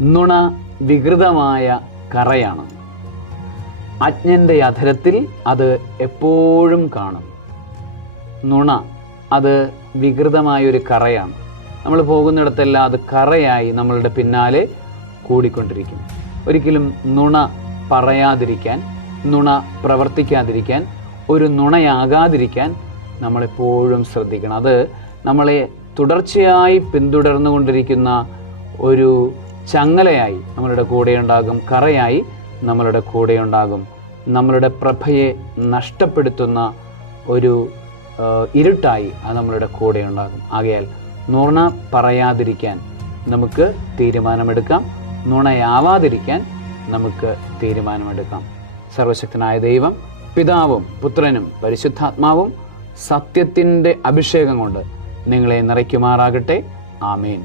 നുണ വികൃതമായ കറയാണ്. അജ്ഞൻ്റെ അധരത്തിൽ അത് എപ്പോഴും കാണും. നുണ അത് വികൃതമായൊരു കറയാണ്. നമ്മൾ പോകുന്നിടത്തെല്ലാം അത് കറയായി നമ്മളുടെ പിന്നാലെ കൂടിക്കൊണ്ടിരിക്കും. ഒരിക്കലും നുണ പറയാതിരിക്കാൻ, നുണ പ്രവർത്തിക്കാതിരിക്കാൻ, ഒരു നുണയാകാതിരിക്കാൻ നമ്മളെപ്പോഴും ശ്രദ്ധിക്കണം. അത് നമ്മളെ തുടർച്ചയായി പിന്തുടർന്നുകൊണ്ടിരിക്കുന്ന ഒരു ചങ്ങലയായി നമ്മളുടെ കൂടെയുണ്ടാകും, കറയായി നമ്മളുടെ കൂടെയുണ്ടാകും. നമ്മളുടെ പ്രഭയെ നഷ്ടപ്പെടുത്തുന്ന ഒരു ഇരുട്ടായി അത് നമ്മളുടെ കൂടെയുണ്ടാകും. ആകയാൽ നുണ പറയാതിരിക്കാൻ നമുക്ക് തീരുമാനമെടുക്കാം, നുണയാവാതിരിക്കാൻ നമുക്ക് തീരുമാനമെടുക്കാം. സർവശക്തനായ ദൈവം, പിതാവും പുത്രനും പരിശുദ്ധാത്മാവും സത്യത്തിൻ്റെ അഭിഷേകം കൊണ്ട് നിങ്ങളെ നിറയ്ക്കുമാറാകട്ടെ. ആമേൻ.